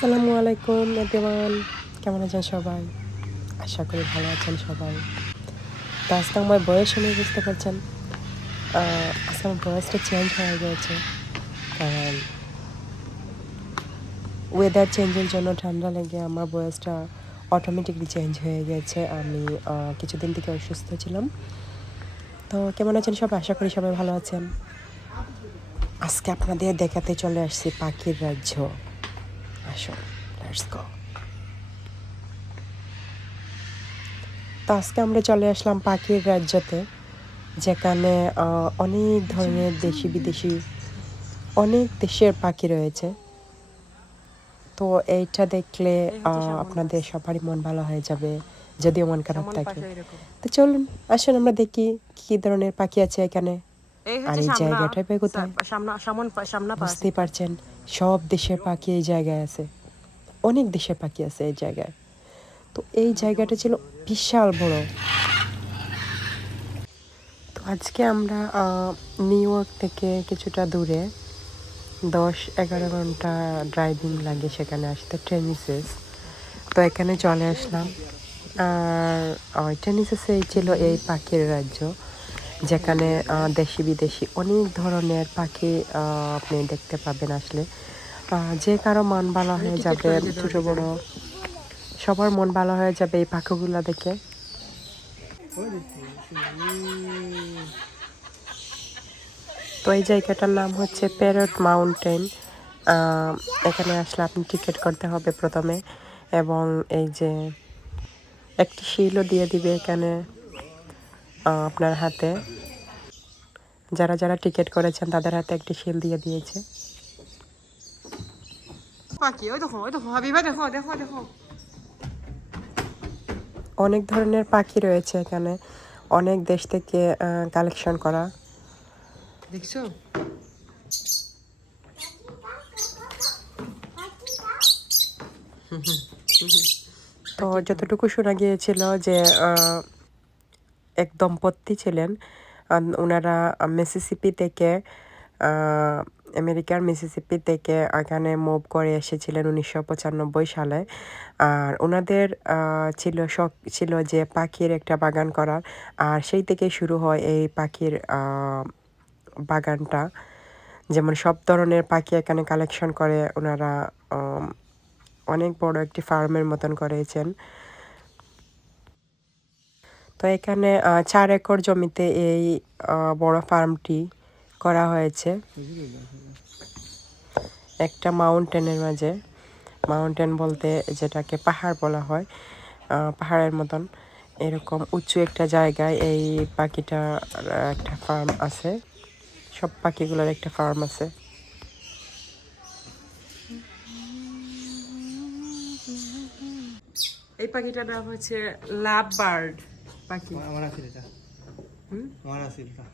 আসসালামু আলাইকুম এভরিওয়ান, কেমন আছেন সবাই? আশা করি ভালো আছেন সবাই। তো আজকে আমার বয়স শুনে বুঝতে পারছেন, আজকে আমার বয়সটা চেঞ্জ হয়ে গিয়েছে। কারণ ওয়েদার চেঞ্জের জন্য ঠান্ডা লেগে আমার বয়সটা অটোমেটিকলি চেঞ্জ হয়ে গেছে। আমি কিছুদিন থেকে অসুস্থ ছিলাম। তো কেমন আছেন সবাই? আশা করি সবাই ভালো আছেন। আজকে আপনাদের দেখাতে চলে আসছি পাখির রাজ্য। আসুন, লেটস গো। তো আজকে আমরা চলে আসলাম পাখির রাজ্যতে, যেখানে অনেক ধরনের দেশি বিদেশি অনেক দেশের পাখি রয়েছে। তো এইটা দেখলে আপনাদের সবারই মন ভালো হয়ে যাবে, যদিও মন খারাপ থাকে। তো চলুন, আসুন আমরা দেখি কি ধরনের পাখি আছে এখানে। আর এই জায়গাটাই বা কোথায় বুঝতেই পারছেন, সব দেশের পাখি এই জায়গায় আছে। অনেক দেশের পাখি আছে এই জায়গায়। তো এই জায়গাটা ছিল বিশাল বড়। তো আজকে আমরা নিউ ইয়র্ক থেকে কিছুটা দূরে, 10-11 ঘন্টা ড্রাইভিং লাগে সেখানে আসতে, টেনিসেস। তো এখানে চলে আসলাম। আর টেনিসেসেই ছিল এই পাখির রাজ্য, যেখানে দেশি বিদেশি অনেক ধরনের পাখি আপনি দেখতে পাবেন আসলে। যে কারো মন ভালো হয়ে যাবে, ছোটো বড়ো সবার মন ভালো হয়ে যাবে এই পাখিগুলো দেখে। তো এই জায়গাটার নাম হচ্ছে প্যারট মাউন্টেন। এখানে আসলে আপনি টিকিট করতে হবে প্রথমে, এবং এই যে একটি শিলও দিয়ে দিবে এখানে আপনার হাতে। যারা যারা টিকিট করেছেন তাদের হাতে একটি শিল দিয়ে দিয়েছে। অনেক ধরনের পাখি রয়েছে এখানে, অনেক দেশ থেকে কালেকশন করা। দেখছো? তো যতটুকু শোনা গিয়েছিল যে এক দম্পতি ছিলেন, ওনারা মিসিসিপি থেকে, আমেরিকার মিসিসিপি থেকে এখানে মুভ করে এসেছিলেন 1995 সালে। আর ওনাদের শখ ছিল যে পাখির একটা বাগান করার। আর সেই থেকে শুরু হয় এই পাখির বাগানটা। যেমন সব ধরনের পাখি এখানে কালেকশন করে ওনারা, অনেক বড় একটি ফার্মের মতন করেছেন। তো এখানে 4 একর জমিতে এই বড় ফার্মটি করা হয়েছে, একটা মাউন্টেনের মাঝে। মাউন্টেন বলতে যেটাকে পাহাড় বলা হয়, পাহাড়ের মতন এরকম উঁচু একটা জায়গায় এই পাখিটার একটা ফার্ম আছে। সব পাখিগুলোর একটা ফার্ম আছে। এই পাখিটার নাম হচ্ছে লাভ বার্ড পাখি। আমার আছে এটা, আমার আছে এটা।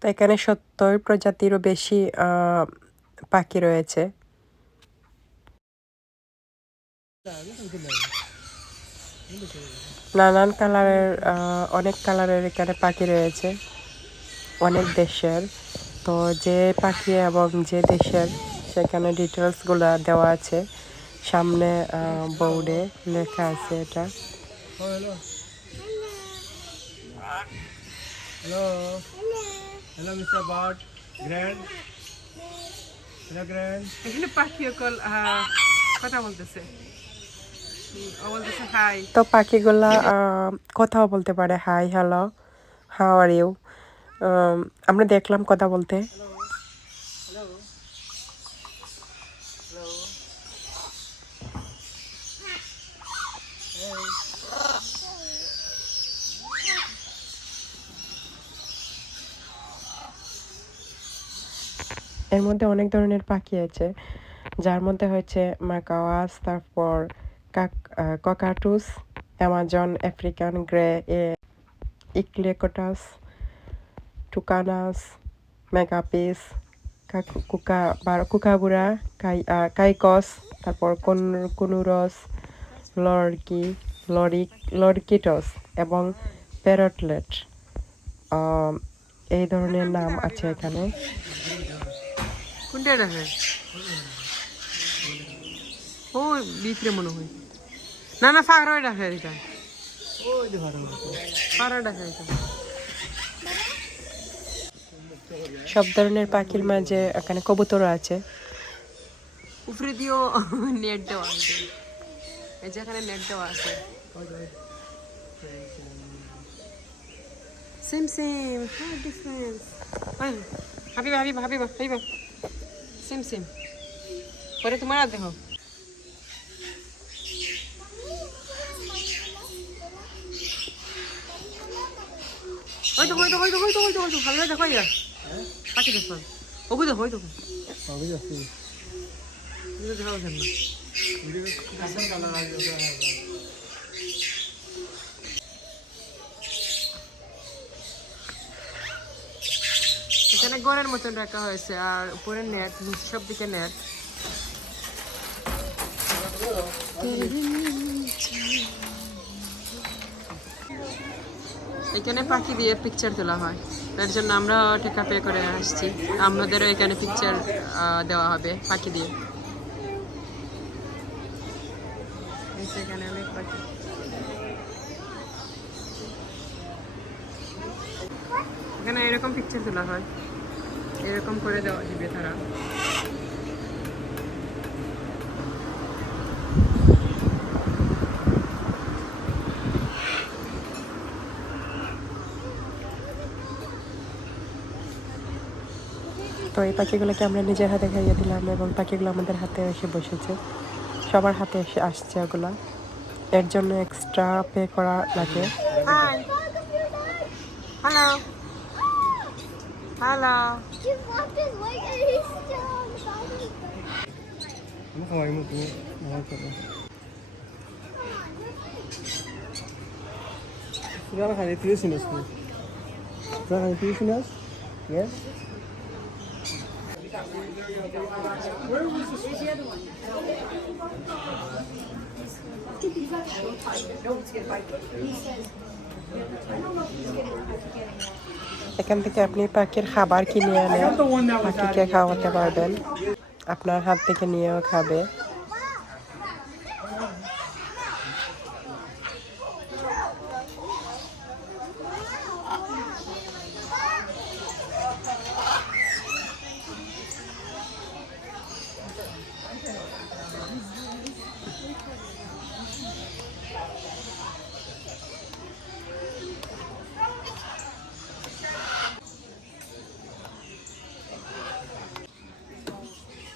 তো এখানে 70 প্রজাতিরও বেশি পাখি রয়েছে। নানান কালারের, অনেক কালারের এখানে পাখি রয়েছে, অনেক দেশের। তো যে পাখি এবং যে দেশের সেখানে ডিটেলসগুলো দেওয়া আছে, সামনে বোর্ডে লেখা আছে এটা। Hello hello mister bird grand, hello grand. এখানে পাখি কথা বলতেছে, হাই। তো পাখিগুলা কথাও বলতে পারে, hi, hello, how are you. আমরা দেখলাম কথা বলতে। এর মধ্যে অনেক ধরনের পাখি আছে, যার মধ্যে হচ্ছে মাকাওয়াস, তারপর ককাটুস, অ্যামাজন আফ্রিকান গ্রে, ইকলেকটাস, টুকানাস, মেগাপিস, কুকাবুরা, কাইকস, তারপর কুনুরস, লর্কি, লর্কিটস এবং প্যারটলেট, এই ধরনের নাম আছে এখানে। কোনটা দেখে ও ভিতরে মনে হয় না না ফাঁকরা দেখে এটা ফাঁকরা দেখে এটা সব ধরনের পাখির মাঝে এখানে কবুতরও আছে। উপরে দিয়েও নেট দেওয়া আছে, এই যেখানে নেট দেওয়া আছে সেম সেম হ্যাঁ difference Habiba Habiba Habiba Habiba same same পরে তোমার আর দেখো হয়তো হয়তো হয়তো হয়তো হয়তো হয়তো হাবিবা দেখো ইয়া পাখি দেখো ওগু দেখো হয়তো দেখাও কেন এখানে ঘরের মতন রাখা হয়েছে আর উপরে নেট, নিচে সব দিকে নেট। এখানে পাখি দিয়ে পিকচার তোলা হয়, তার জন্য আমরা টাকা পে করে আসছি। আমাদেরও এখানে পিকচার দেওয়া হবে পাখি দিয়ে। এখানে অনেক পাখি, এখানে এরকম পিকচার তোলা হয়, এরকম করে দেওয়া দিবে তারা। তো এই পাখিগুলোকে আমরা নিজের হাতে খাইয়ে দিলাম এবং পাখিগুলো আমাদের হাতে এসে বসেছে, সবার হাতে এসে আসছে ওগুলা, এর জন্য এক্সট্রা পে করা লাগে। হ্যালো হ্যালো এখান থেকে আপনি পাখির খাবার কিনে এনে পাখিকে খাওয়াতে পারবেন, আপনার হাত থেকে নিয়েও খাবে।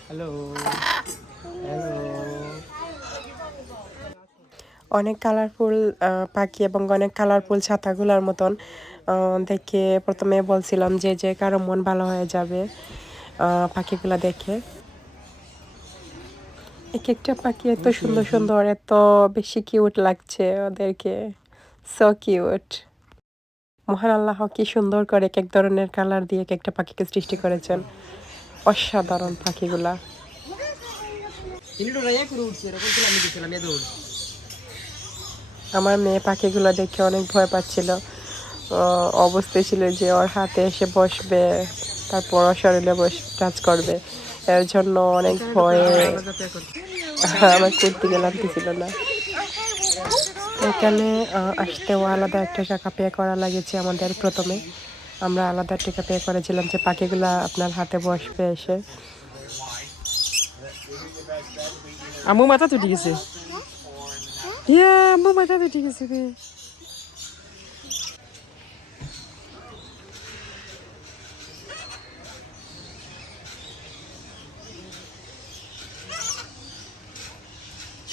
হ্যালো হ্যালো অনেক কালারফুল পাখি এবং অনেক কালারফুল ছাতাগুলোর মতন দেখে প্রথমে বলছিলাম যে কারো মন ভালো হয়ে যাবে পাখিগুলো দেখে। এক একটা পাখি এত সুন্দর সুন্দর, এত বেশি কিউট লাগছে ওদেরকে, সো কিউট। মহান আল্লাহ কি সুন্দর করে এক এক ধরনের কালার দিয়ে এক একটা পাখিকে সৃষ্টি করেছেন, অসাধারণ পাখিগুলা। আমার মেয়ে পাখিগুলো দেখে অনেক ভয় পাচ্ছিল, অবস্থায় ছিল যে ওর হাতে এসে বসবে, তারপর ওর শরীরে টাচ করবে, এর জন্য অনেক ভয়ে আমার করতে গেলাম ছিল না। এখানে আসতেও আলাদা একটা টাকা পে করা লাগেছে আমাদের। প্রথমে আমরা আলাদা টাকা পে করেছিলাম যে পাখিগুলা আপনার হাতে বসবে এসে। আম্মু মাথা তো ঠিক আছে, ইয়া আম্মু মাথা তো ঠিক আছে।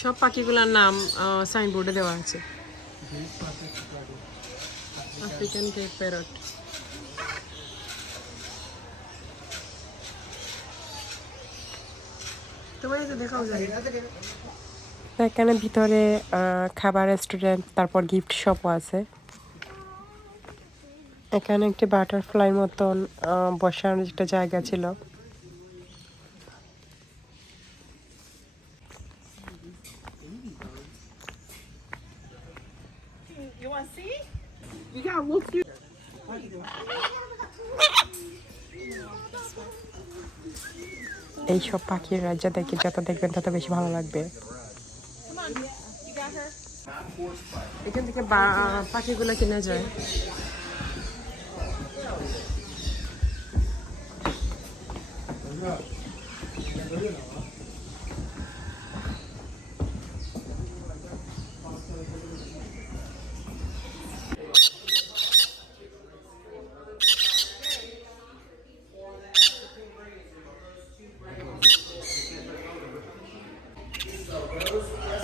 সব পাখিগুলোর নাম সাইনবোর্ডে দেওয়া আছে। আফ্রিকান কেপ প্যারট, তোমার তো দেখাও যায়। এখানে ভিতরে খাবার রেস্টুরেন্ট, তারপর গিফট শপও আছে। এখানে একটি বাটারফ্লাই মতন বসার একটা জায়গা ছিল। You want to see? You gotta look through. এইসব পাখির রাজ্য দেখে যত দেখবেন তত বেশি ভালো লাগবে। Come on. You got her? এখান থেকে পাখিগুলো কিনা যায়।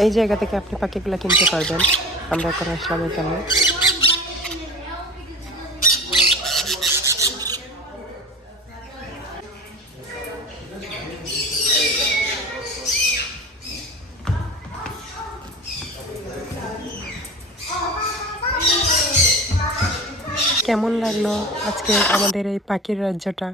এই জায়গা থেকে আপনি পাখিগুলো কিনতে পারবেন। আমরা এখন আসলাম এখানে। কেমন লাগলো আজকে আমাদের এই পাখির রাজ্যটা?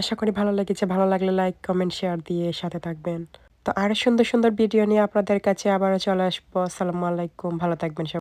আশা করি ভালো লেগেছে। ভালো লাগলে লাইক, কমেন্ট, শেয়ার দিয়ে সাথে থাকবেন। তো আরো সুন্দর সুন্দর ভিডিও নিয়ে আপনাদের কাছে আবারও চলে আসবো। আসসালামু আলাইকুম, ভালো থাকবেন সবাই।